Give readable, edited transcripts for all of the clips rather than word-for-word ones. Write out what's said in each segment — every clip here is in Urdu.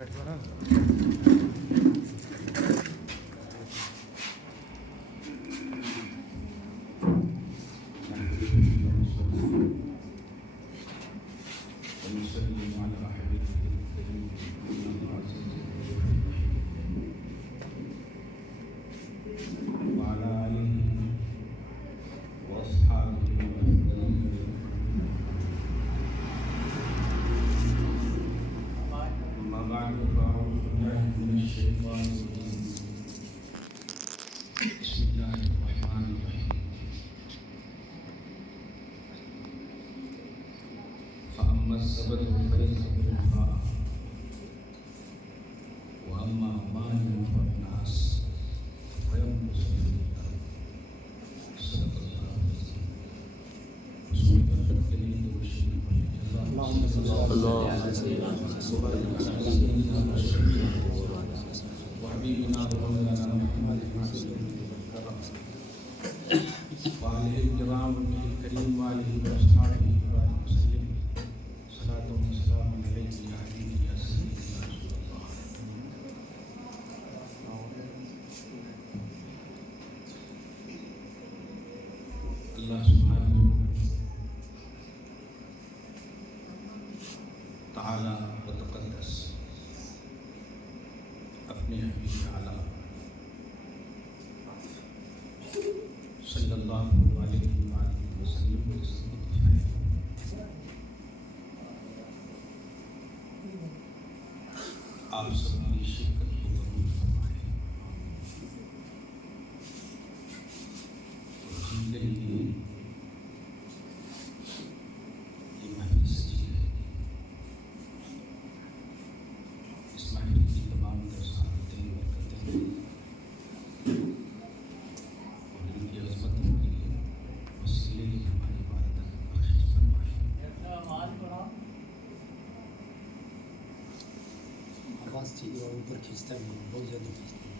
اللہ سبحانہ تعالی و تقدس اپنے حبیب اعلیٰ صلی اللہ علیہ وآلہ وسلم کے ساتھ آپ سب کی شرکت کو قبول فرمائے اور جن کے لیے یہ محفل سجی ہے، اس محفل کی تمام درساتیں برکتیں اور ان کی عظمت کے لیے وسیلے ہماری والدہ کی بخشش فرمائے۔ آواز چیزیں اور اوپر کھینچتا ہے، بہت زیادہ کھینچتا ہے۔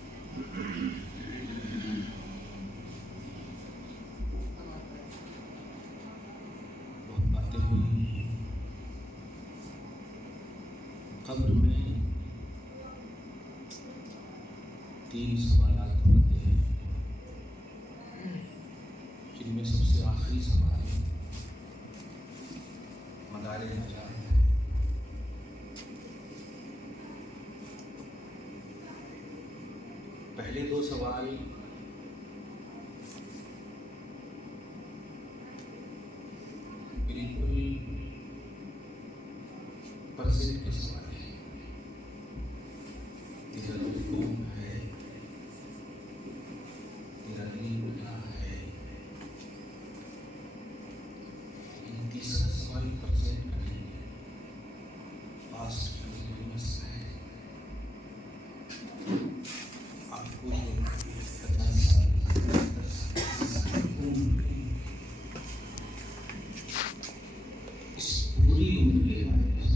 بہت باتیں ہوئی قبر میں، 3 سوالات ہوتے ہیں جن میں سب سے آخری سوال مدار نجات ہے۔ پہلے 2 سوال بالکل پرسنٹ کے سوال ہیں، تیرا دل کون ہے، تیرا دین کیا ہے۔ لیکن تیسرا سوال پرسنٹ کا نہیں ہے، پاسٹ کا بھی مسئلہ ہے۔ آپ کو جو 50 سال اس پوری عمر کے بارے میں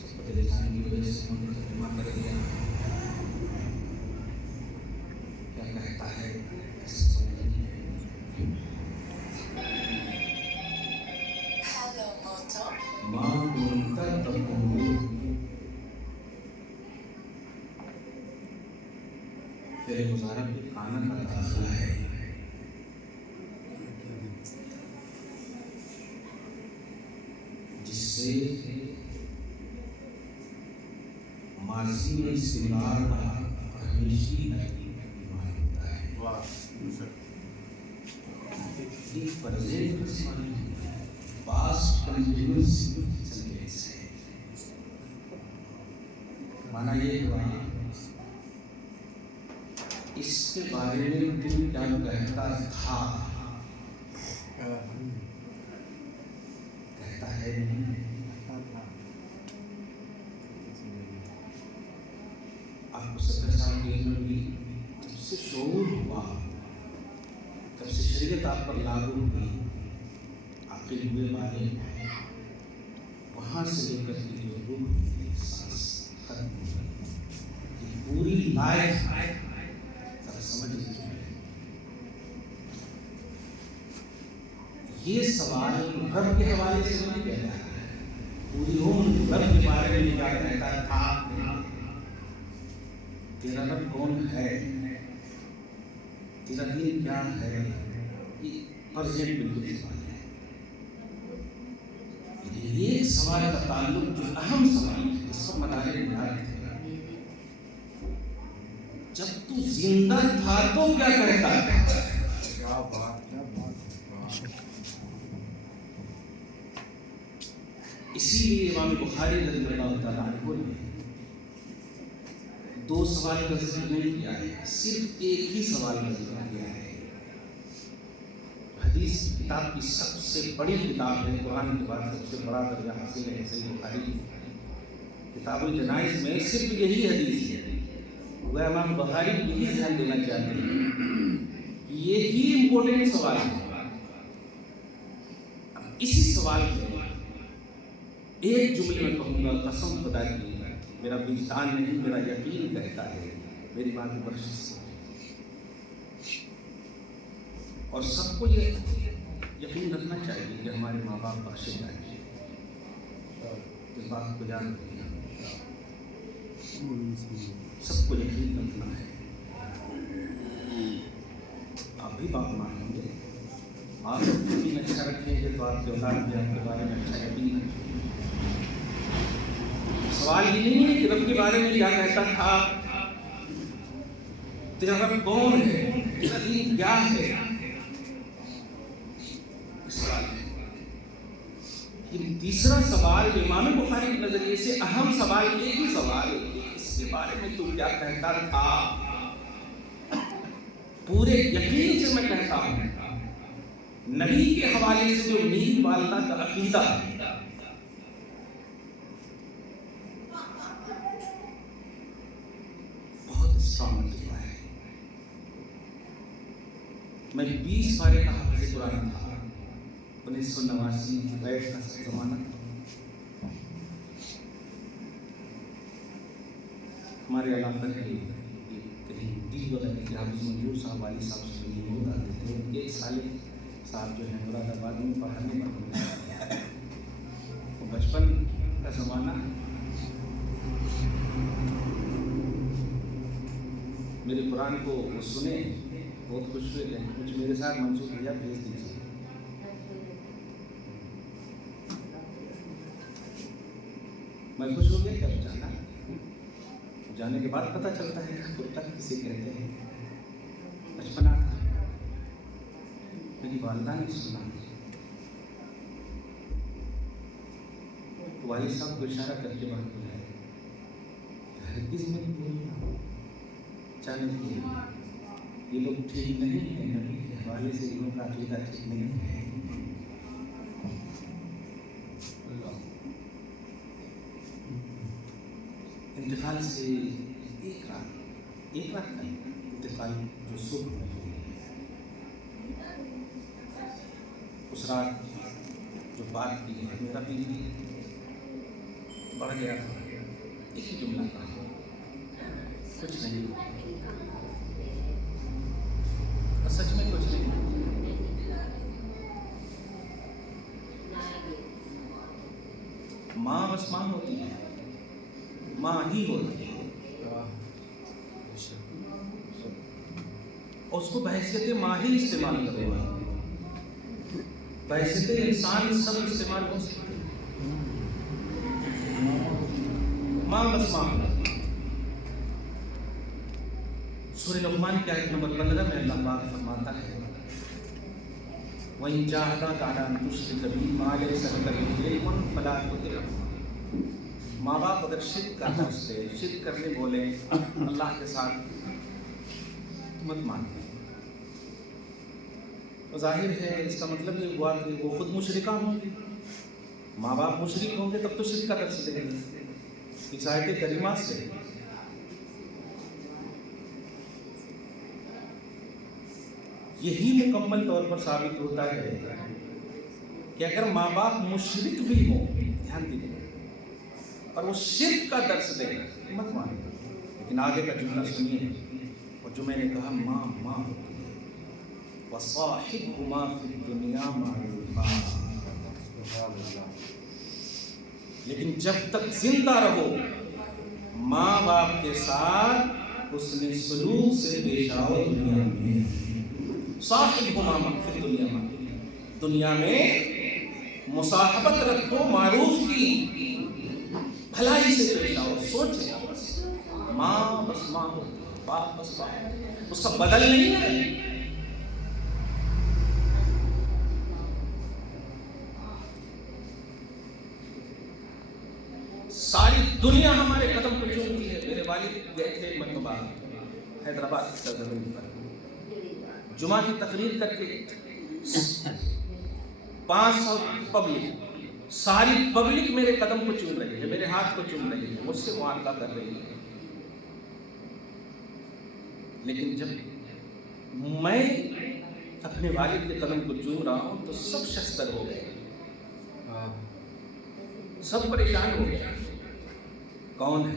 سب پتہ لکھانے کی وجہ سے ہم نے ترجمہ کر دیا، کیا کہتا ہے ایسا سوال نہیں ہے۔ ما كنت تقول، تیرے مظاہرہ پہ کانا کا داخلہ ہے، جس سے ماضی میں استمرار کا ہمیشی ایمان ہوتا ہے۔ ایک پرزینٹ پاسٹ کنٹینیوس سینٹینس ہے، معنی یہ ہوا اس کے بارے میں تو کیا کہتا تھا، کہتا ہے نہیں۔ آپ کو 70 سال کی عمر ملی، جب سے شعور ہوا، تب سے شریعت آپ پر لاگو ہوئی، عاقل ہوئے بالغ، وہاں سے لے کر کے جو روح کی سانس ختم ہو گئی، یہ پوری لائف سمجھ لیجیے۔ یہ سوال رب کے حوالے سے نہیں کہہ رہا ہے، پوری عمر رب کے بارے میں کیا کہتا تھا؟ تیرا رب کون ہے، تیرا دین کیا ہے، یہ پرزینٹ بالکل سوال ہے۔ ایک سوال کا تعلق جو اہم سوال ہے، اس پر مدار بنیاد ہے، جب تو زندہ تھا تو کیا کہتا تھا؟ کیا بات، کیا بات۔ اسی لیے امام بخاری رضی اللہ تعالیٰ عنہ نے دو سوال کا ذکر نہیں کیا ہے، صرف ایک ہی سوال کا ذکر کیا ہے۔ حدیث کی کتاب کی سب سے بڑی کتاب ہے، قرآن کے بعد سب سے بڑا درجہ حاصل ہے صحیح بخاری۔ کتاب الجنائز میں صرف یہی حدیث ہے۔ وہ امام بخاری یہی ذہن دینا چاہتے ہیں، یہی امپورٹنٹ سوال ہے۔ اب اسی سوال میں ایک جملے میں کہوں گا، قسم خدا کی میرا وجدان نہیں، میرا یقین کہتا ہے، میری بات بخشش اور سب کو یہ یقین رکھنا چاہیے کہ ہمارے ماں باپ بخشے جائیں گے، اس بات کو یاد رکھنا، سب کو یقین رکھنا ہے۔ آپ بھی باپ ماں ہوں گے، آپ یقین اچھا رکھیں گے تو آپ کے اولاد بھی آپ کے بارے میں اچھا یقین رکھیں گے۔ سوال یہ نہیں ہے کہ رب کے بارے میں کیا کہتا تھا، تیرا رب کون ہے، تیرا دین کیا ہے، سوال ہے۔ لیکن تیسرا سوال امام بخاری کے نظریے سے اہم سوال ایک ہی سوال ہے کہ اس کے بارے میں تو کیا کہتا تھا۔ پورے یقین سے میں کہتا ہوں، نبی کے حوالے سے جو نیک والدہ کا عقیدہ ہے، میں 20 پارے کا حافظ قرآن تھا، 1989 بیٹھ کا زمانہ تھا۔ ہمارے علاقہ کے کہیں دی وغیرہ کے حافظ منظور صاحب والی صاحب سے ملی بہت آتے تھے، ان کے ایک سالے صاحب جو ہیں مراد آباد میں پڑھانے پر وہ بچپن کا زمانہ میرے قرآن کو وہ سنے، بہت خوش ہوئے کہ کچھ میرے ساتھ منسوخ بھیجا بھیج دیجیے۔ میں خوش ہو گیا کہ اب جانا، جانے کے بعد پتہ چلتا ہے کہ فرقہ کسے کہتے ہیں۔ بچپنا تھا، میری والدہ نے سنا، تو والد صاحب کو اشارہ کر کے بات بولا، ہرگز مت بولنا چاہنے کے لیے یہ لوگ ٹھیک نہیں ہیں، نبی کے حوالے سے ان کا عقیدہ ٹھیک نہیں ہے۔ انتقال سے ایک رات کا انتقال جو صبح میں ہوئی، اس رات جو بات کی ہے، میرا بھی بڑھ گیا تھا، ایک ہی جملہ تھا، کچھ نہیں، سچ میں کچھ نہیں۔ ماں بس ماں ہوتی ہے، ماں ہی ہوتی ہے، اور اس کو بحیثیت ماں ہی استعمال کرے گا، بحیثیت انسان سب استعمال ہو سکتے ہیں، ماں بس ماں۔ سورہ لقمان کی آیت نمبر 15 میں اللہ پاک فرماتا ہے، وَإِن جَاهَدَاكَ عَلَىٰ أَن تُشْرِكَ بِي مَا لَيْسَ لَكَ بِهِ عِلْمٌ فَلَا تُطِعْهُمَا۔ ماں باپ اگر شرک کا درس دے، شرک کرنے بولے اللہ کے ساتھ، مت مانتے۔ تو ظاہر ہے اس کا مطلب یہ ہوا کہ وہ خود مشرکہ ہوں گے، ماں باپ مشرک ہوں گے تب تو شرک کا درس دیں گے۔ اس آیت کریمہ سے یہی مکمل طور پر ثابت ہوتا ہے کہ اگر ماں باپ مشرک بھی ہوں، دھیان دیجیے، اور وہ شرک کا درس دیں، مت مانیں۔ لیکن آگے کا جملہ سنیے، اور جو میں نے کہا ماں ماں ہوتی ہے، وَصَاحِبْهُمَا فِي الدُّنْيَا مَعْرُوفًا۔ لیکن جب تک زندہ رہو ماں باپ کے ساتھ حسن سلوک سے پیش آؤ دنیا میں، صاحبہما فی الدنیا، دنیا میں مصاحبت رکھو، معروف کی بھلائی سے پیش آؤ. سوچے بس ماں بس ماں ہوتی ہے، باپ بس باپ، اس کا بدل نہیں ہے. ساری دنیا ہمارے قدم پہ چومتی ہے. میرے والد گئے تھے مرتبہ حیدرآباد کی سرزمین پر، جمعہ کی تقریر کر کے 500 پبلک، ساری پبلک میرے قدم کو چوم رہی ہے، میرے ہاتھ کو چوم رہی ہے، مجھ سے معاملہ کر رہی ہے. لیکن جب میں اپنے والد کے قدم کو چوم رہا ہوں تو سب شستر ہو گئے، سب پریشان ہو گئے. کون ہے؟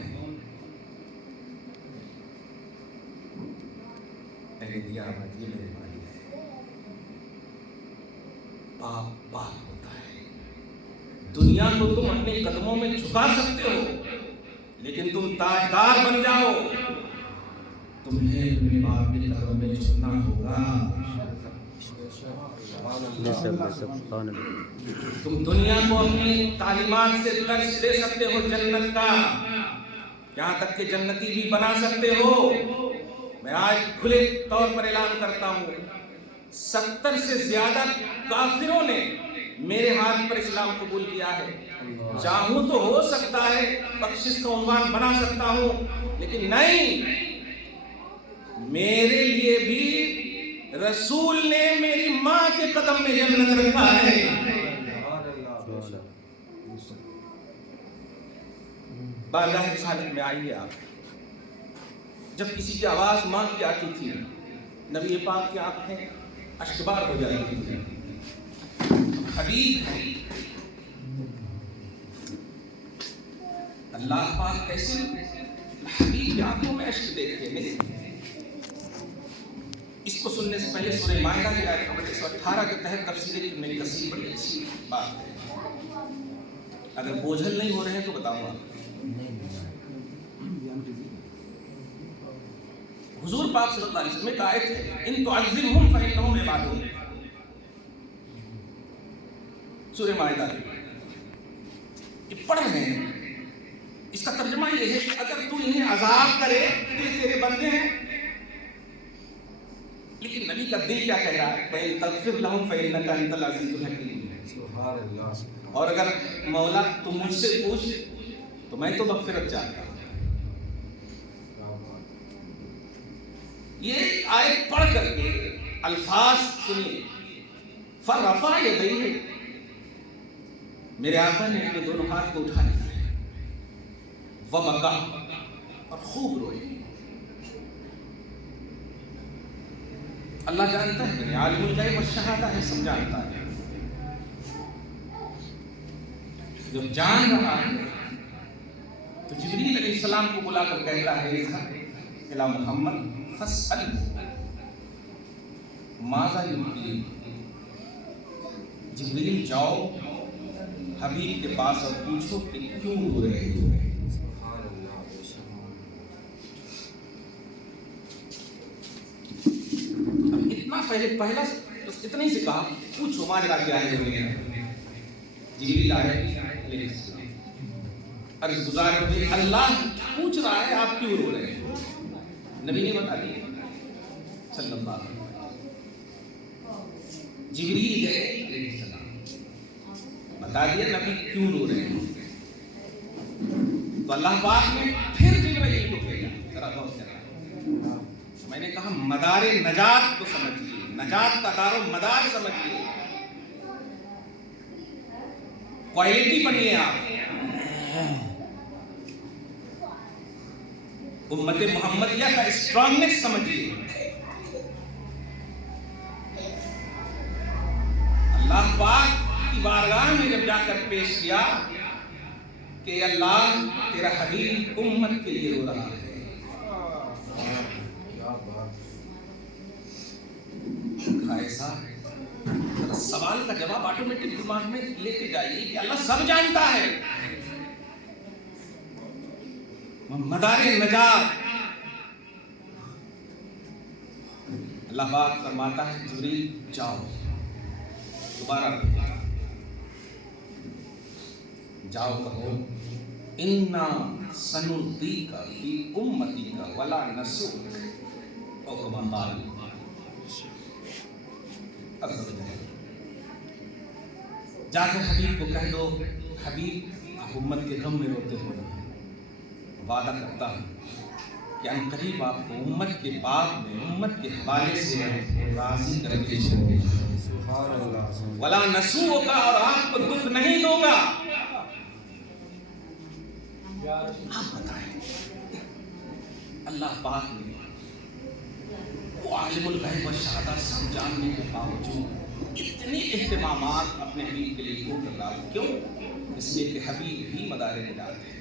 میں نے دیا آواز، یہ میرے والد ہے. باپ باپ ہوتا ہے. دنیا کو تم اپنے قدموں میں جھکا سکتے ہو، لیکن تم تاجدار بن جاؤ، تمہیں اپنے باپ کے قدموں میں جھکنا ہوگا. تم دنیا کو اپنی تعلیمات سے درس دے سکتے ہو جنت کا، یہاں تک کہ جنتی بھی بنا سکتے ہو. میں آج کھلے طور پر اعلان کرتا ہوں، 70 سے زیادہ کافروں نے میرے ہاتھ پر اسلام قبول کیا ہے. چاہوں تو ہو سکتا ہے بخشش کا عنوان بنا سکتا ہوں، لیکن نہیں، میرے لیے بھی رسول نے میری ماں کے قدم میں جنت رکھا ہے. بارگاہ رسالت میں آئیے آپ. جب کسی کی آواز ماں کی آتی تھی، نبی پاک کی آنکھیں اشکبار ہو جاتی تھی. حبیب ہے اللہ پاک، کیسے حبیب کی آنکھوں میں اشک دیکھتے نہیں. اس کو سننے سے پہلے سورہ مائدہ کی آیت نمبر 118 کے تحت تفسیر ابن کثیر بڑی اچھی بات ہے. اگر بوجھل نہیں ہو رہے ہیں تو بتاؤں گا. حضور پاک صلی اللہ علیہ وسلم کی آیت ہے، ان تعذبہم فانہم عبادک، سورہ مائدہ یہ پڑھ رہے ہیں. اس کا ترجمہ یہ ہے کہ اگر تو انہیں عذاب کرے تو یہ تیرے بندے ہیں. لیکن نبی کا دل کیا کہہ رہا ہے؟ فَإِن تَغْفِرْ لَهُمْ فَإِنَّكَ أَنْتَ الْعَزِيزُ الْحَكِيمُ. سبحان اللہ. اور اگر مولا تم مجھ سے پوچھ تو میں تو مغفرت چاہتا ہوں. یہ آیت پڑھ کر کے الفاظ سنیے. فَرَفَعَ يَدَيْهِ، میرے آقا نے اپنے دونوں ہاتھ کو اٹھا لیا ہے. وَبَكَى، اور خوب روئے. اللہ جانتا ہے کہ عالم الغیب والشہادہ ہے، سب جانتا ہے. جب جان رہا ہے تو جبریل علیہ السلام کو بلا کر کہتا ہے اذهب الی محمد فاسألہ ماذا یبکی. جبریل جاؤ حبیب کے پاس اور پوچھو کہ کیوں رو رہے ہو. پہلا اتنا ہی سے کہا پوچھو ماجرا کیا ہے. جبریل آئے علیہ السلام، عرض گزار ہوئے اللہ پوچھ رہا ہے آپ کیوں رو رہے ہیں. نبی نے بتا دیا صلی اللہ علیہ وسلم. جبریل گئے علیہ السلام، بتا دیا نبی کیوں رو رہے ہیں. تو اللہ پاک نے پھر جبریل کو بھیجا. ذرا غور کرنا، میں نے کہا مدار نجات کو سمجھیے، نجات کا دار و مدار سمجھیے، کوالٹی بنیے آپ. امت محمدیہ کا اسٹرانگنس سمجھیے. اللہ پاک کی بارگاہ میں جب جا کر پیش کیا کہ اللہ تیرا حبیب امت کے لیے رو رہا ہے. ایسا سوال کا جواب آٹومیٹک دماغ میں لیتے جائیے کہ اللہ سب جانتا ہے. مدار نجات. اللہ پاک فرماتا ہے جبریل جاؤ, دوبارہ جاؤ کہو انا سنردیک فی امتک ولا نسوک, او کما قال جا کر حبیب کو کہہ دو, حبیب آپ امت کے غم میں روتے ہو, وعدہ کرتا ہوں کہ ان قریب آپ کو امت کے باب میں امت کے حوالے سے راضی کر کے سبحان اللہ. ولا نسوء کا, اور آپ کو دکھ نہیں دوں گا. آپ بتائیں اللہ پاک نے وہ عالم الغیب و شہادت سب جاننے کے باوجود اتنی اہتمامات اپنے حبیب کے لیے کیوں کر رہا؟ کیوں؟ اس لیے کہ حبیب ہی مدار نجات ہے.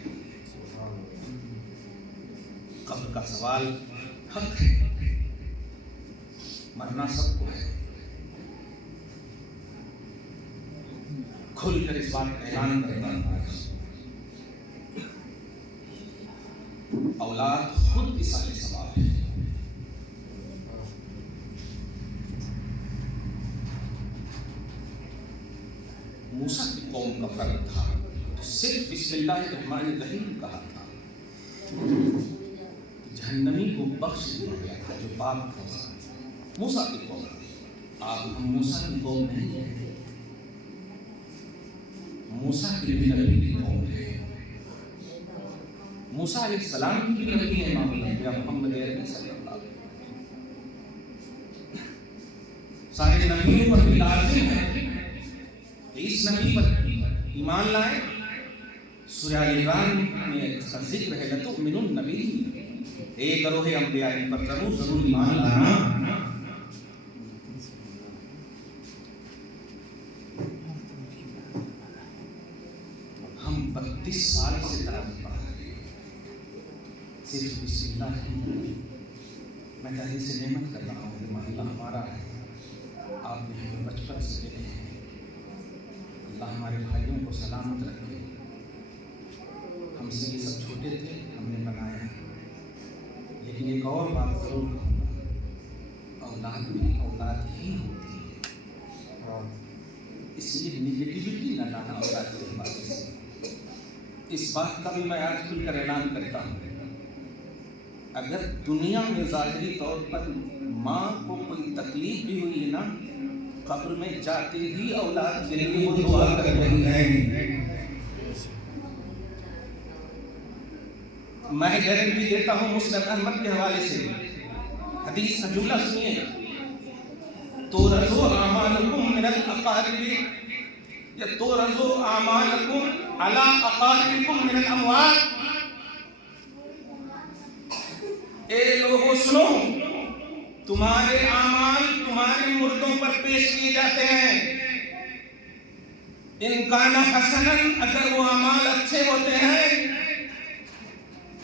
قبر کا سوال حق ہے, مرنا سب کو ہے. کھل کر اس بات کا اعلان کرتا ہوں, اولاد خود اصال ثواب ہے. موسیٰ کی قوم کا فرق تھا تو صرف بسم اللہ الرحمن الرحیم کہا تھا, جہنمی کو بخش دیا گیا تھا جو پاک تھا. موسیٰ کی قوم, آپ ہم موسیٰ کی قوم نہیں ہیں, موسیٰ کی بھی نبی کی قوم ہے. موسیٰ علیہ السلام کی بھی نبی ہے امام الانبیاء محمد عربی صلی اللہ علیہ وسلم. سارے نبیوں پر بھی لازم ہے کہ اس نبی پر ایمان لائیں. سورہ آل عمران میں اس کا ذکر ہے لتؤمنن بہ, ایک گروہ انبیاء ان پر ضرور ایمان لانا. ہم 32 سال سے تراویح پڑھ رہے ہیں, صرف بسم اللہ ہی. میں تحریر سے نعمت کر رہا ہوں کہ محلہ ہمارا ہے, آپ نے ہمیں بچپن سے دیکھے ہیں. اللہ ہمارے بھائیوں کو سلامت رکھے. ہم سے یہ سب چھوٹے تھے, ہم نے بنایا ہے. لیکن ایک اور بات ضرور کہوں گا, اولاد بھی اولاد ہی ہوتی ہے, اس لیے نگیٹیوٹی نہ لانا اولاد کے حوالے سے. اس بات کا بھی میں آج کھل کر اعلان کرتا ہوں, اگر دنیا میں ظاہری طور پر ماں کو کوئی تکلیف بھی ہوئی ہے نا, قبر میں جاتے ہی اولاد کے لیے وہ دعا کر رہی ہے. میں گارنٹی دیتا ہوں مسند احمد کے حوالے سے, حدیث کا جملہ سنیے, تورثوا اعمالکم من الاقارب یا تورثوا اعمالکم علی اقاربکم من الاموات. اے لوگوں سنو, تمہارے اعمال تمہارے مردوں پر پیش کیے جاتے ہیں. ان کان حسنا, اگر وہ اعمال اچھے ہوتے ہیں,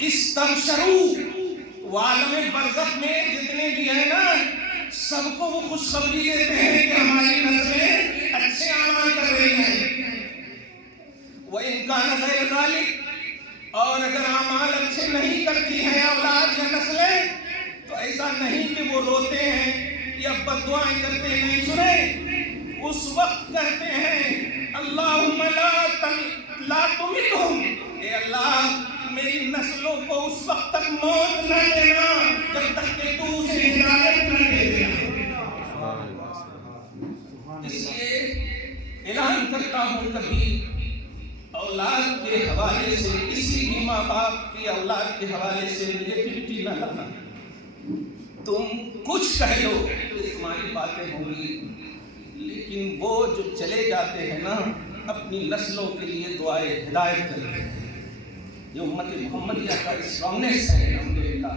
استبشروا, وہ عالم برزخ میں جتنے بھی ہیں نا سب کو وہ خوشخبری دیتے ہیں کہ ہماری نسلیں اچھے اعمال کر رہی ہیں. وَإِن كَانَ غَيْرَ ذَلِكَ, اور اگر اعمال اچھے نہیں کرتی ہیں اولاد یا نسلیں, تو ایسا نہیں کہ وہ روتے ہیں یا بددعائیں کرتے ہیں. نہیں سنیں, اس وقت کہتے ہیں اللہم لا تمتہم, اے اللہ میری نسلوں کو اس وقت تک موت نہ دینا جب تک کہ تو اسے ہدایت نہ دے دینا. اس لیے اعلان کرتا ہوں, کبھی اولاد کے حوالے سے, کسی بھی ماں باپ کی اولاد کے حوالے سے نگیٹیوٹی نہ لانا. تم کچھ کہہ لو, تمہاری باتیں ہوں گی, لیکن وہ جو چلے جاتے ہیں نا اپنی نسلوں کے لیے دعائے ہدایت کرتے ہیں. یہ امت محمدیہ کا اسٹرانگنیس ہے. الحمدللہ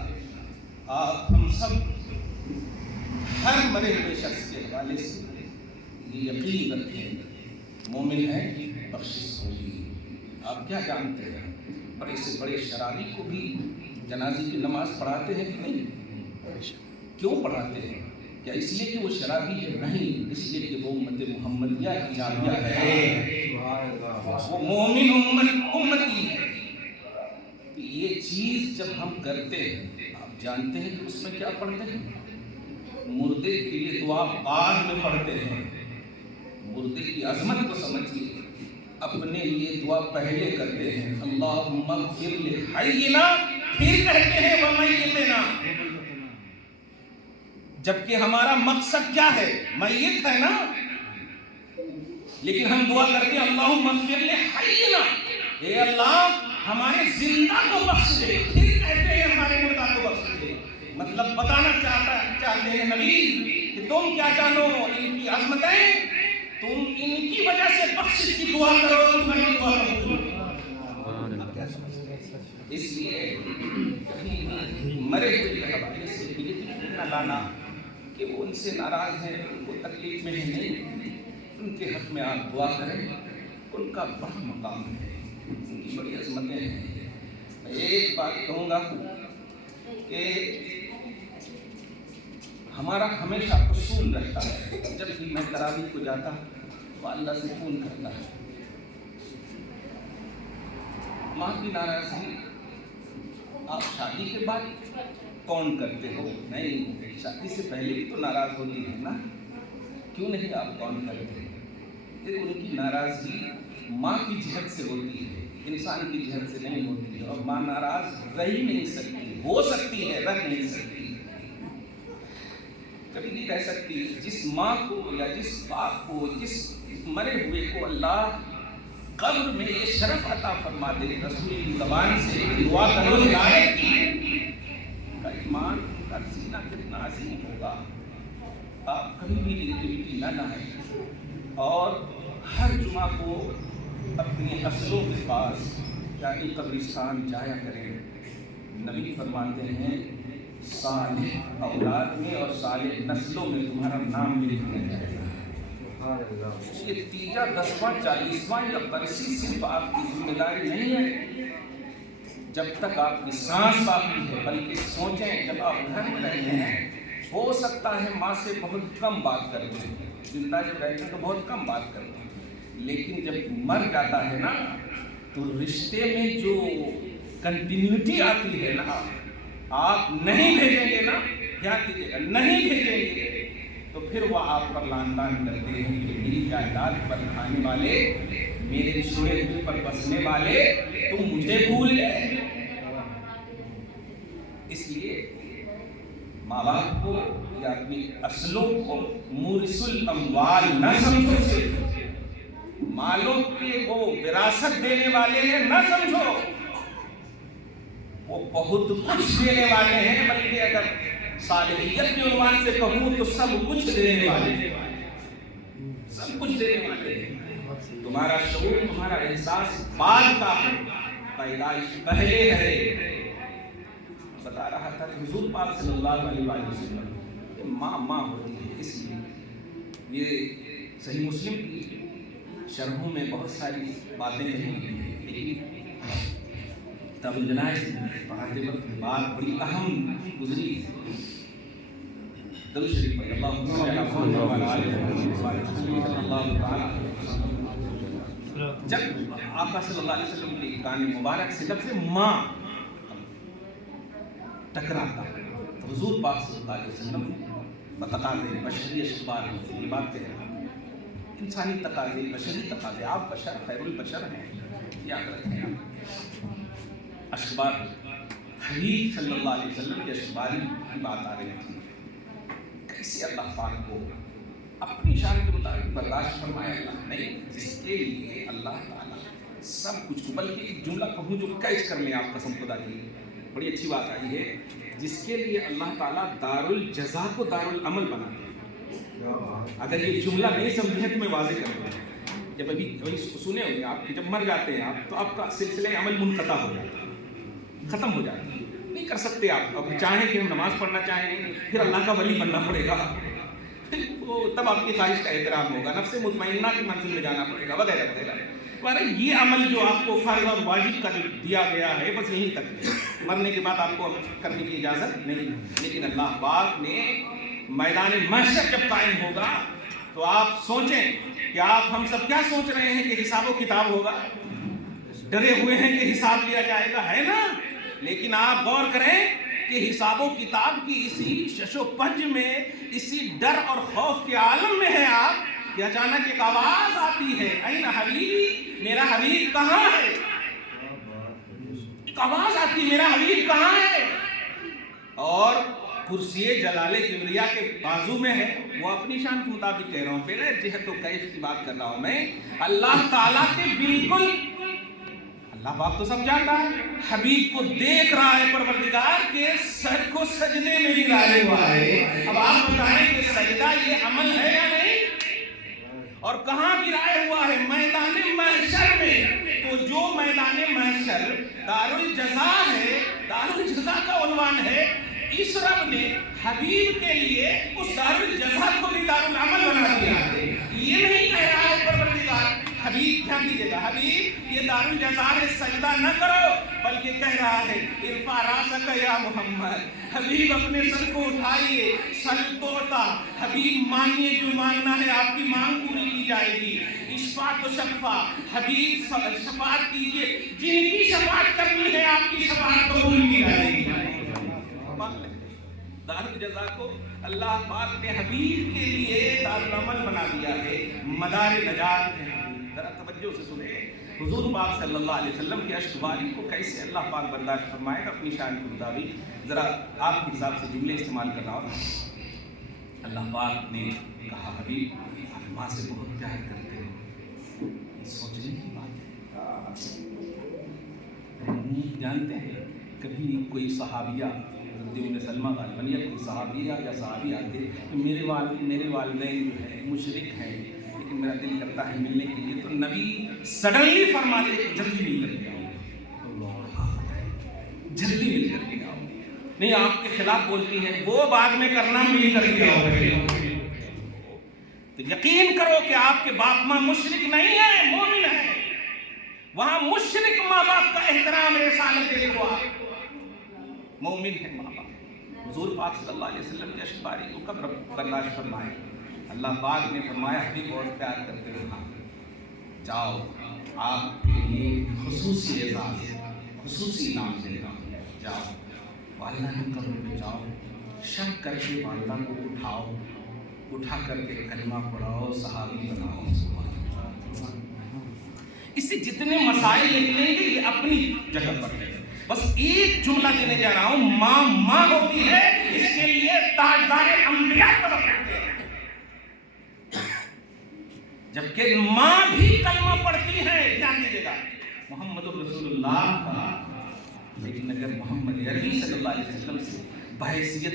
آپ ہم سب ہر مرے ہوئے شخص کے حوالے سے یہ یقین رکھیں, مومن ہے بخشش ہوگی. آپ کیا جانتے ہیں, بڑے سے بڑے شرابی کو بھی جنازے کی نماز پڑھاتے ہیں کہ نہیں؟ کیوں پڑھاتے ہیں؟ کیا اس لیے کہ وہ شرابی ہے؟ نہیں, اس لیے کہ وہ امت محمدیہ کی جامعہ ہے, وہ مومن امتی ہے. یہ چیز جب ہم کرتے ہیں آپ جانتے ہیں کہ اس میں کیا پڑھتے ہیں؟ مردے کے لیے دعا بعد میں پڑھتے ہیں. مردے کی عظمت کو سمجھیے. اپنے لیے دعا پہلے کرتے ہیں, اللہم اغفر لحینا, پھر کہتے ہیں ومیتنا. جبکہ ہمارا مقصد کیا ہے؟ میت ہے نا, لیکن ہم دعا کرتے ہیں اللہم اغفر لحینا, اے اللہ ہمارے زندہ کو بخش دے. پھر کہتے ہیں ہمارے مردہ کو بخش دے. مطلب بتانا چاہتے ہیں نبی کہ تم کیا جانو ان کی عظمتیں, تم ان کی وجہ سے بخشش کی دعا کرو, تمہاری دعا کرو. اس لیے مرے ہوئے کے حوالے سے یہ نہ لانا کہ وہ ان سے ناراض ہیں, ان کو تکلیف میں نہیں. ان کے حق میں آپ دعا کریں, ان کا بڑا مقام ہے, ان کی بڑی عظمتیں ہیں. ایک بات کہوں گا کہ ہمارا ہمیشہ اصول رہتا ہے, جب بھی میں تراویح کو جاتا تو اللہ سے فون کرتا ہے, ماں کی ناراضگی آپ شادی کے بعد کون کرتے ہو؟ نہیں, شادی سے پہلے بھی تو ناراض ہوتی ہے نا, کیوں نہیں آپ کون کرتے؟ پھر ان کی ناراضگی ماں کی جہت سے ہوتی ہے, انسان کی جہت سے نہیں ہوتی ہے. اور ماں ناراض رہ ہی نہیں سکتی, ہو سکتی ہے رہ نہیں سکتی, کبھی نہیں رہ سکتی. جس ماں کو یا جس باپ کو, جس مرے ہوئے کو اللہ قبر میں یہ شرف عطا فرما دے, رسول کی زبان سے دعا کرو ہدایت کی, کا ایمان کا سینہ کتنا عظیم ہوگا. آپ کبھی بھی نیگیٹیوٹی نہ لائیں, اور ہر جمعہ کو اپنے اصلوں کے پاس یعنی قبرستان جایا کریں. نبی فرماتے ہیں صالح اولاد میں اور صالح نسلوں میں تمہارا نام لکھ دیا جائے گا. یہ تیجا 10واں 40واں یا برسی صرف آپ کی ذمہ داری نہیں ہے جب تک آپ کی سانس باقی ہے, بلکہ سوچیں جب آپ گھر میں رہتے ہیں ہو سکتا ہے ماں سے بہت کم بات کرتے ہیں, زندہ جو رہتے ہیں تو بہت کم بات کرتے ہیں, لیکن جب مر جاتا ہے نا تو رشتے میں جو کنٹینیوٹی آتی ہے نا, آپ نہیں بھیجیں گے نا, دھیان دیجیے گا, نہیں بھیجیں گے تو پھر وہ آپ پر لان تان کرتے ہیں کہ میری جائیداد پر کھانے والے, میرے چھوڑے ہوئے پر بسنے والے, تم مجھے بھول گئے. اس لیے ماں باپ کو یا اپنی اصلوں کو مورث الاموال نہ سمجھو, صرف مالوں کے وہ وراثت دینے والے ہیں نہ سمجھو, وہ بہت کچھ دینے والے ہیں, بلکہ اگر صالحیت کے عنوان سے کہوں تو سب کچھ دینے والے ہیں, سب کچھ دینے والے ہیں. تمہارا شعور, تمہارا احساس بعد کا ہے, پیدائش پہلے ہے. بتا رہا تھا کہ حضور پاک صلی اللہ علیہ وسلم ماں ہوتی ہے. اس لیے یہ صحیح مسلم کی شرحوں میں بہت ساری باتیں کہی گئی ہیں, لیکن کتاب الجنائز پڑھاتے وقت بات بڑی اہم گزری. درود شریف پڑھیں, اللہم صلی علی محمد وعلی آلہ محمد صلی اللہ تعالی. جب آقا صلی اللہ علیہ وسلم کے کان مبارک سے لفظ ماں ٹکراتا تو حضور پاک صلی اللہ علیہ وسلم بتقاضے بشری اشبار میں یہ بات کہہ رہا ہے, انسانی تقاضے, بشری تقاضے, آپ بشر خیر البشر ہیں, یاد رکھیں آپ. اشبار حبیب صلی اللہ علیہ وسلم کے اشباری کی بات آ رہی تھی, کیسے اللہ پاک کو اپنی شان کے مطابق برداشت فرمایا اللہ نہیں, جس کے لیے اللہ تعالیٰ سب کچھ, بلکہ ایک جملہ کہوں جو کیچ کر لیں آپ قسم خدا کی, بڑی اچھی بات آئی ہے, جس کے لیے اللہ تعالیٰ دار الجزا کو دار العمل بناتے ہیں. اگر یہ جملہ نہیں سمجھے تو میں واضح کر دوں, جب ابھی سنے ہوں گے آپ کہ جب مر جاتے ہیں آپ تو آپ کا سلسلہ عمل منقطع ہو جاتا ہے, ختم ہو جاتا ہے, نہیں کر سکتے آپ. اب چاہیں کہ ہم نماز پڑھنا چاہیں, پھر اللہ کا ولی بننا پڑے گا, تب آپ کی خواہش کا احترام ہوگا, نفس مطمئنہ کی منزل میں جانا پڑے گا, وغیرہ وغیرہ. یہ عمل جو آپ کو فرض اور واجب کا دیا گیا ہے بس یہیں تک ہے, مرنے کے بعد آپ کو کرنے کی اجازت نہیں. لیکن اللہ پاک نے میدان محشر جب قائم ہوگا تو آپ سوچیں کہ آپ ہم سب کیا سوچ رہے ہیں کہ حساب و کتاب ہوگا, ڈرے ہوئے ہیں کہ حساب لیا جائے گا, ہے نا, لیکن آپ غور کریں کہ حساب و کتاب کی اسی شش و پنج میں، اسی ڈر اور خوف کے عالم میں ہے آپ کہ اچانک ایک آواز آتی ہے، این حبیبی، میرا حبیب کہاں ہے؟ ایک آواز آتی ہے، میرا حبیب کہاں ہے؟ اور کرسی جلال کبریا کے بازو میں ہے، وہ اپنی شان کے مطابق کہہ رہا ہوں، بغیر جہت و کیف کی بات کر رہا ہوں میں، اللہ تعالیٰ کے بالکل، اللہ پاک تو سب جانتا ہے، حبیب کو دیکھ رہا ہے پروردگار کے سر کو سجدے میں گرائے ہوا ہے۔ اب آپ بتائیں کہ سجدہ یہ عمل ہے یا نہیں؟ اور کہاں گرائے ہوا ہے؟ میدان محشر میں۔ تو جو میدان محشر دار الجزا ہے، دار الجزا کا عنوان ہے، اس رب نے حبیب کے لیے اس دار الجزا کو بھی دار العمل بنا دیا ہے۔ یہ نہیں کہہ رہا ہے پروردگار، حبیب دھیان دیجیے گا، حبیب یہ دار الجزا ہے، سجدہ نہ کرو، بلکہ کہہ رہا ہے ارفع راسک یا محمد، حبیب اپنے سر کو اٹھائیے، سل توتا، حبیب مانگیے جو مانگنا ہے، آپ کی مانگ پوری کی جائے گی۔ اشفاع تو شفاع، حبیب شفاعت کیجیے، جن کی شفاعت کرنی ہے آپ کی شفاعت قبول کی جائے گی۔ دار الجزا کو اللہ پاک نے حبیب کے لیے دار العمل بنا دیا ہے، مدار نجات ہے۔ ذرا توجہ سے سنیں، حضور پاک صلی اللہ علیہ وسلم کی اشک باری کو کیسے اللہ پاک برداشت فرمائے گا اپنی شان کے مطابق۔ ذرا آپ کے حساب سے جملے استعمال کر رہا ہوں۔ اللہ پاک نے کہا حبیب آپ ماں سے بہت پیار کرتے ہو، یہ سوچنے کی بات ہے۔ جانتے ہیں کبھی کوئی صحابیہ سلمہ غالباً یا کوئی صحابیہ یا صحابی آتے کہ میرے والدین جو ہے مشرک ہیں لیکن میرا دل کرتا ہے ملنے کے لیے، تو نبی سڈنلی فرماتے کہ جلدی مل کر کے آؤ، جلدی مل کر کے آؤ، نہیں آپ کے خلاف بولتی ہیں وہ بعد میں کرنا، مل کر کے آؤ۔ تو یقین کرو کہ آپ کے باپ ماں مشرک نہیں ہے، مومن ہے۔ وہاں مشرک ماں باپ کا احترام رسالت کے لیے مومن ہے ماں باپ۔ حضور پاک صلی اللہ علیہ وسلم کی اشک باری کو کب برداشت فرمائے؟ اللہ پاک نے فرمایا حبیب بہت پیار کرتے ہو، ہاں جاؤ آپ کے لیے خصوصی اعزاز، خصوصی انعام دے گا، جاؤ والدہ کی قبر پہ جاؤ، شک کر کے والدہ کو اٹھاؤ، اٹھا کر کے کلمہ پڑھاؤ، صحابی بناؤ۔ اس سے جتنے مسائل نکلیں گے یہ اپنی جگہ پر ہے، بس ایک جملہ دینے جا رہا ہوں، ماں ماں ہوتی ہے، اس کے لیے تاجدار انبیاء طلب کرتے ہیں، جبکہ ماں بھی کلمہ پڑھتی ہے۔ دھیان دیجیے گا محمد رسول اللہ کا، لیکن اگر محمد عربی صلی اللہ علیہ وسلم سے بحیثیت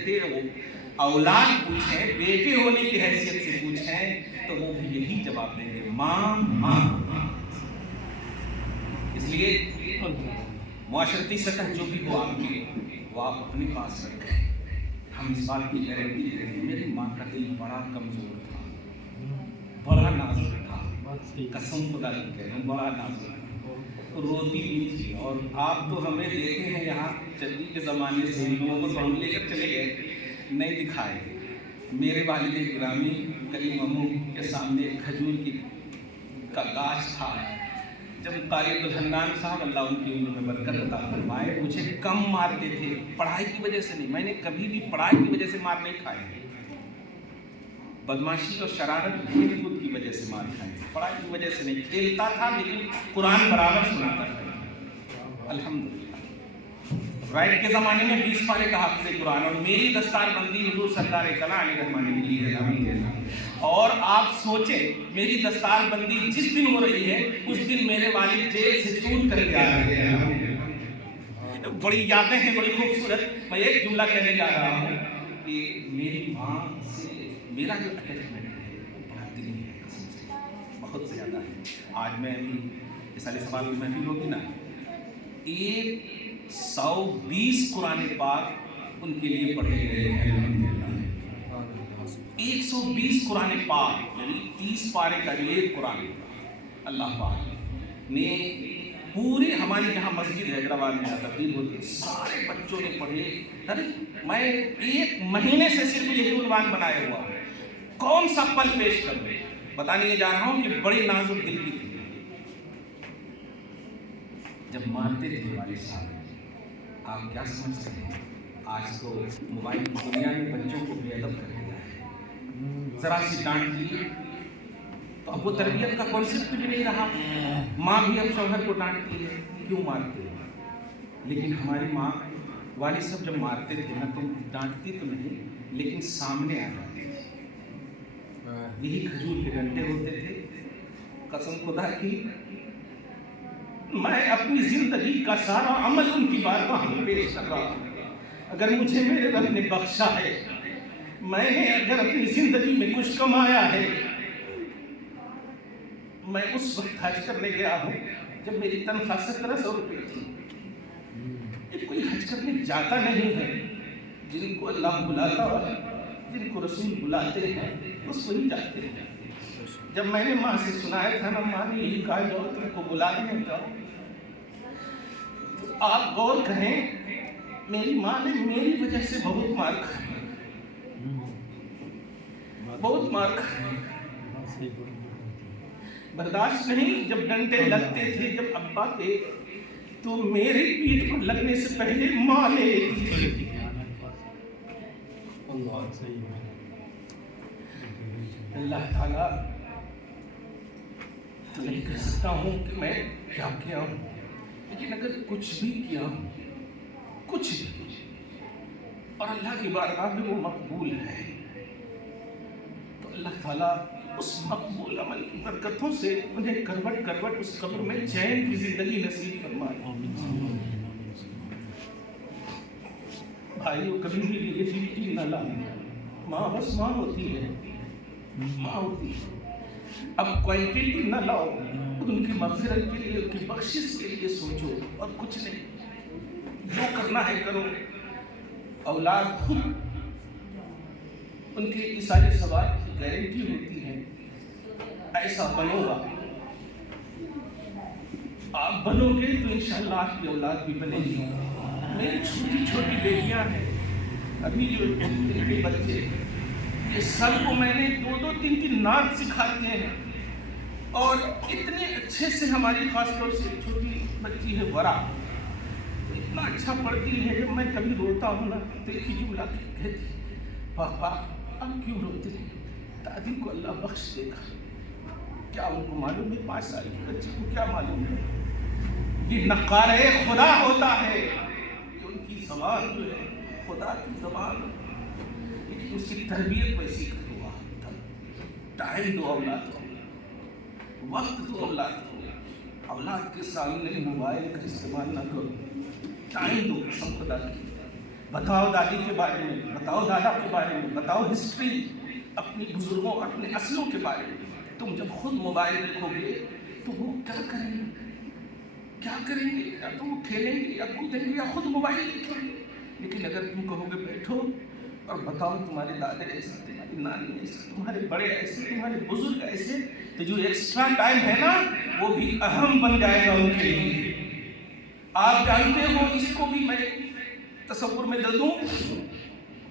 اولاد پوچھیں، بیٹے ہونے کی حیثیت سے پوچھیں تو وہ بھی یہی جواب دیں گے، ماں ماں۔ اس لیے معاشرتی سطح جو بھی ہو آپ کی، وہ آپ اپنے پاس رکھیں۔ ہم اس بات کی گارنٹی دے رہے ہیں، میری ماں کا دل بڑا کمزور تھا، بڑا نازک تھا، قسم خدا کی کہہ رہا ہوں، بڑا نازک تھا، روتی بھی تھی۔ اور آپ تو ہمیں دیکھے ہیں یہاں چلی کے زمانے سے، لوگوں کو ہم لے کر چلے گئے، نہیں دکھائے۔ میرے والد گرامی کلیم امو کے سامنے کھجور کی کا گاچھ تھا، جب قاری عبدالحنان صاحب اللہ ان کی عمر میں برکت عطا فرمائے مجھے کم مارتے تھے، پڑھائی کی وجہ سے نہیں، میں نے کبھی بھی پڑھائی کی وجہ سے مار نہیں کھائے، بدماشی اور شرارت کھیل کود کی وجہ سے مار کھائے، پڑھائی کی وجہ سے نہیں۔ کھیلتا تھا لیکن قرآن برابر سناتا تھا، الحمدللہ۔ رائٹ کے زمانے میں 20 پارے کا حافظ قرآن، اور میری دستار بندی حضور سرکار کلا علیہ رحمٰن کی ہے۔ اور آپ سوچیں میری دستار بندی جس دن ہو رہی ہے اس دن میرے والد جیل سے چھوٹ کر کے آ رہے ہیں، بڑی یادیں ہیں، بڑی خوبصورت۔ میں ایک جملہ کہنے جا رہا ہوں کہ میری ماں سے میرا جو اٹیچمنٹ ہے وہ بڑا دلی ہے، قسم سے بہت زیادہ ہے۔ آج میں ابھی اس سال سوال کی محفل ہوگی نا، 120 قرآن پاک ان کے لیے پڑھے گئے ہیں، 120 قرآن پاک، یعنی 30 پارے کا جو ایک قرآن اللہ پاک نے پورے، ہماری جہاں مسجد حیدرآباد میں تقریر ہوتی ہے سارے بچوں نے پڑھے۔ ارے میں ایک مہینے سے صرف یہی عنوان بنایا ہوا، کون سا پل پیش کروں، بتانے جا رہا ہوں کہ بڑی نازک دل کی تھی۔ جب مارتے تھے ہمارے ساتھ آپ کیا سمجھتے ہیں؟ آج تو موبائل کی دنیا میں بچوں کو بے ادب کر دیا ہے، ذرا سی ڈانٹ دی تو اب وہ تربیت کا کانسیپٹ بھی نہیں رہا. ماں بھی اب شوہر کو ڈانٹتی ہے، کیوں مارتے ہو؟ لیکن ہماری ماں والد صاحب جب مارتے تھے نا تو ڈانٹتی تو نہیں لیکن سامنے آ جاتی تھی. یہی کھجور کے ڈنڈے ہوتے تھے. قسم خدا کی میں اپنی زندگی کا سارا عمل ان کی بارگاہ میں پیش کر رہا ہوں. اگر مجھے میرے رب نے بخشا ہے، میں نے اگر اپنی زندگی میں کچھ کمایا ہے، میں اس وقت حج کرنے گیا ہوں جب میری تنخواہ 1700 روپے تھی. یہ کوئی حج کرنے جاتا نہیں ہے. جن کو اللہ بلاتا ہے، جن کو رسول بلاتے ہیں، اس کو ہی جاتے ہیں. جب میں نے ماں سے سنایا تھا نا، ماں نے یہی کہا جاؤ تم کو بلانے میں جاؤ. آپ غور کریں، میری ماں نے میری وجہ سے بہت مار کھائی، بہت مار کھائی. برداشت نہیں. جب ڈنڈے لگتے تھے جب ابا کے، تو میری پیٹھ پر لگنے سے پہلے ماں لے لیتی تھی. اللہ تعالیٰ تو نہیں کہہ سکتا ہوں کہ میں کیا کیا ہوں، لیکن اگر کچھ بھی کیا ہوں، کچھ بھی، اور اللہ کی بارگاہ میں وہ مقبول ہے، تو اللہ تعالیٰ اس مقبول عمل کی برکتوں سے انہیں کروٹ کروٹ اس قبر میں چین کی زندگی نصیب فرمائے. بھائیو، کبھی بھی نگیٹیوٹی نہ لانا. ماں بس ماں ہوتی ہے، ماں ہوتی ہے. اب کوانٹیٹی نہ لاؤ، ان کی مغفرت کے لیے، ان کی بخشش کے لیے سوچو، اور کچھ نہیں. جو کرنا ہے کرو. اولاد خود ان کے سارے سوال کی گارنٹی ہوتی ہے. ایسا بنو گا، آپ بنو گے تو انشاءاللہ آپ کی اولاد بھی بنے گی. میری چھوٹی چھوٹی بیٹیاں ہیں، ابھی جو ان کے بچے، یہ سب کو میں نے 2-2 3-3 نعت سکھا دیے ہیں. اور اتنے اچھے سے ہماری خاص طور سے چھوٹی بچی ہے ورا، اتنا اچھا پڑھتی ہے. جب میں کبھی روتا ہوں نا تو ایک ہی جملہ کہتی، پاپا اب کیوں روتے ہیں؟ دادی کو اللہ بخش دے گا. کیا ان کو معلوم ہے؟ 5 سال کی بچی کو کیا معلوم ہے؟ یہ نقارِ خدا ہوتا ہے. یہ ان کی زبان جو ہے خدا کی زبان، لیکن اس کی تربیت ویسی کروا. ٹائم دو اولاد کو، وقت دو اولاد کو. اولاد کے سامنے موبائل کا استعمال نہ کرو. ٹائم دو قسم خدا کی. بتاؤ دادی کے بارے میں، بتاؤ دادا کے بارے میں، بتاؤ ہسٹری اپنی بزرگوں، اپنے اصلوں کے بارے میں. تم جب خود موبائل دیکھو گے تو وہ کیا کریں گے؟ کیا کریں گے؟ یا تو وہ کھیلیں گے یا کودیں گے یا خود موبائل دیکھیں گے. لیکن اگر تم کہو گے بیٹھو اور بتاؤ تمہارے دادے ایسے، تمہاری نانی ایسے، تمہارے بڑے ایسے، تمہارے بزرگ ایسے، تو جو ایکسٹرا ٹائم ہے نا وہ بھی اہم بن جائے گا ان کے لیے. آپ جانتے ہو، اس کو بھی میں تصور میں دے دوں.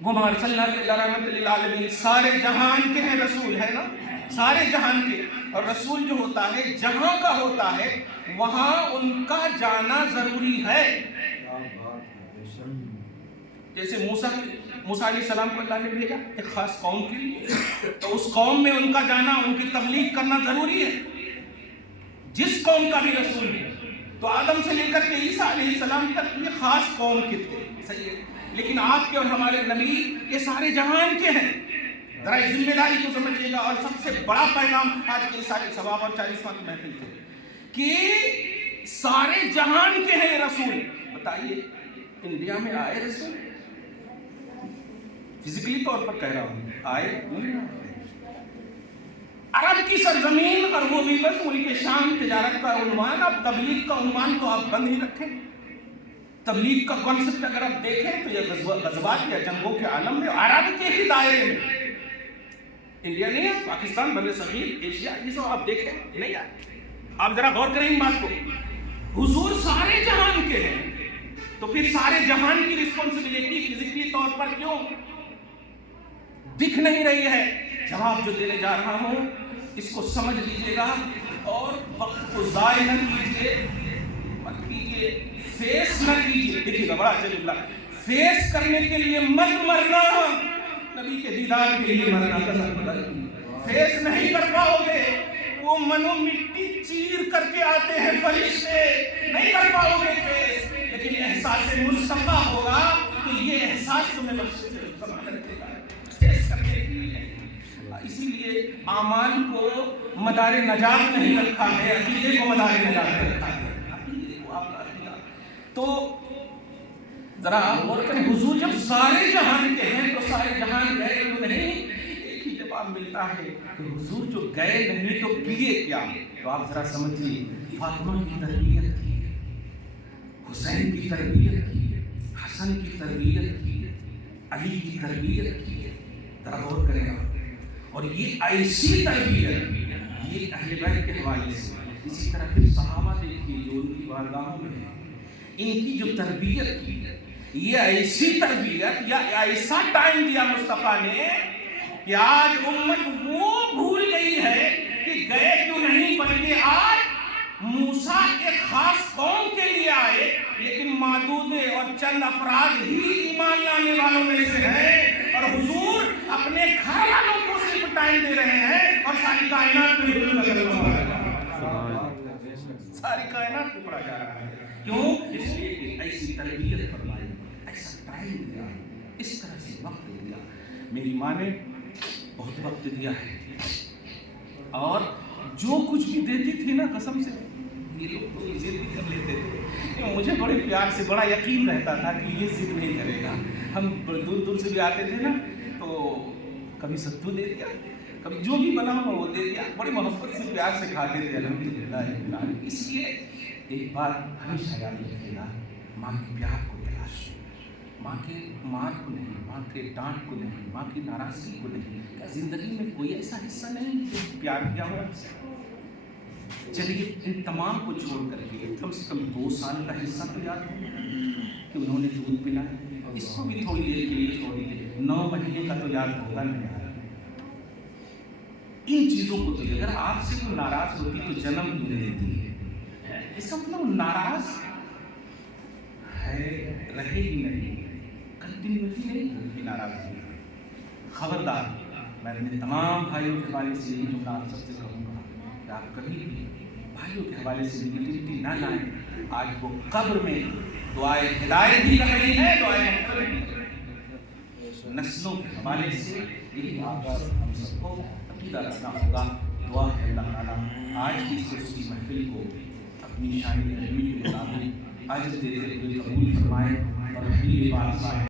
وما ارسلناک الا رحمۃ للعالمین، سارے جہان کے ہیں رسول، ہے نا، سارے جہان کے. اور رسول جو ہوتا ہے جہاں کا ہوتا ہے وہاں ان کا جانا ضروری ہے. جیسے موسیٰ علیہ السلام کو اللہ نے بھیجا ایک خاص قوم کے لیے، تو اس قوم میں ان کا جانا، ان کی تبلیغ کرنا ضروری ہے. جس قوم کا بھی رسول ہے، تو آدم سے لے کر کے عیسیٰ علیہ السلام تک یہ خاص قوم کے تھے، صحیح ہے. لیکن آپ کے اور ہمارے نبی یہ سارے جہان کے ہیں. ذرا ذمہ داری کو سمجھیے گا. اور سب سے بڑا پیغام آج کے سارے ثواب اور 40واں کی محفل سے کہ سارے جہان کے ہیں رسول. بتائیے انڈیا میں آئے رسول؟ فزیکلی طور پر کہہ رہا ہوں، آئے نہیں. عرب کی سرزمین، اور وہ بھی بس ملک شام تجارت کا عنوان. اب تبلیغ کا عنوان تو آپ بند ہی رکھیں. تبلیغ کا کانسیپٹ اگر آپ دیکھیں تو یہ غزوات یا جنگوں کے عالم میں عرب کے ہی دائرے میں. انڈیا نہیں ہے، پاکستان، بر صغیر، ایشیا، یہ سب آپ دیکھیں نہیں ہے. آپ ذرا غور کریں ان بات کو. حضور سارے جہان کے ہیں، تو پھر سارے جہان کی رسپانسبلٹی فزیکلی طور پر کیوں دکھ نہیں رہی ہے؟ جواب جو دینے جا رہا ہوں اس کو سمجھ لیجیے گا، اور وقت کو ضائع نہ کیجیے، مت کیجیے. فیس نہ کیجیے. دیکھیے گا بڑا اچھا جملہ, فیس کرنے کے لیے مت مرنا, نبی کے دیدار کے لیے مرنا. قسم خدا کی فیس نہیں کر پاؤ گے, وہ منو مٹی چیر کر کے آتے ہیں فرشتے, نہیں کر پاؤ گے فیس, لیکن احساس مصطفیٰ ہوگا تو یہ احساس تمہیں بخش سنبھال رکھے گا. فیس کرنے کے لیے اسی لیے اعمال کو مدار نجات نہیں رکھا ہے, عقیدے کو مدار نجات رکھا ہے. تو ذرا آپ غور کریں, حضور جب سارے جہان کے ہیں تو سارے جہان گئے تو نہیں. ایک ہی جواب ملتا ہے کہ حضور جو گئے نہیں تو کیے کیا. تو آپ ذرا سمجھیے, فاطمہ کی تربیت کی, حسین کی تربیت کی, حسن کی تربیت کی, علی کی تربیت کی. ذرا غور کریں آپ. اور یہ ایسی تربیت, یہ اہل بیت کے حوالے سے. اسی طرح پھر صحابہ دیکھیے جو ان کی بارگاہوں میں ہیں, ان کی جو تربیت کی, یہ ایسی تربیت یا ایسا ٹائم دیا مصطفیٰ نے کہ آج امت وہ بھول گئی ہے کہ گئے کیوں نہیں, بلکہ آج موسیٰ ایک خاص قوم کے لیے آئے, لیکن معدود اور چند افراد ہی ایمان لانے والوں میں سے ہیں, اور حضور اپنے گھر والوں کو صرف ٹائم دے رہے ہیں اور ساری کائنات میں حضور نظر آ رہا ہے, ساری کائنات میں پڑا جا رہا ہے. کیوں؟ اس لیے کہ ایسی تربیت فرمائی, ایسا ٹائم دیا, اس طرح سے وقت دیا. میری ماں نے بہت وقت دیا ہے, اور جو کچھ بھی دیتی تھی نا, قسم سے یہ لوگ تو ضد بھی کر لیتے تھے. مجھے بڑے پیار سے بڑا یقین رہتا تھا کہ یہ ضد نہیں کرے گا. ہم دور دور سے بھی آتے تھے نا, تو کبھی ستو دے دیا, کبھی جو بھی بنا ہوا وہ دے دیا. بڑی محبت سے پیار سے کھاتے تھے الحمدللہ. اس لیے ایک بات ہمیشہ یاد رکھیے گا, ماں کے پیار کو تلاش, ماں کے مار کو نہیں, ماں کے ڈانٹ کو نہیں, ماں کی ناراضگی کو نہیں. کیا زندگی میں کوئی ایسا حصہ نہیں جو پیار کیا ہوا؟ چلیے ان تمام کو چھوڑ کر کے کم سے کم 2 سال کا حصہ تو یاد ہو کہ انہوں نے دودھ پلایا, اس کو بھی تھوڑی دیر کے لیے چھوڑ دیجیے. 9 مہینے کا تو یاد ہوگا نہیں. ان چیزوں کو تو اگر آپ سے کوئی ناراض ہوتی تو جنم کیوں دیتی ہے, اس کا مطلب ناراض ہے, رہے ہی نہیں, کنٹینیوٹی نہیں ہوگی ناراضگی. خبردار, میں اپنے تمام بھائیوں کے حوالے سے یہی جملہ آپ سب سے کہوں گا کہ آپ کبھی بھی بھائیوں کے حوالے سے نگیٹیوٹی نہ لائیں. آج وہ قبر میں دعائیں ہدایت بھی کر رہی ہے, دعائیں مغفرت بھی کر رہی ہے. نسلوں کے حوالے سے یہی بات ہم سب کو عقیدہ رکھنا ہوگا. دعا ہے اللہ تعالیٰ آج کی اس خصوصی محفل کو اپنی شان رحمی کے مطابق اجر دیتے ہوئے قبول فرمائے, اور یہ بات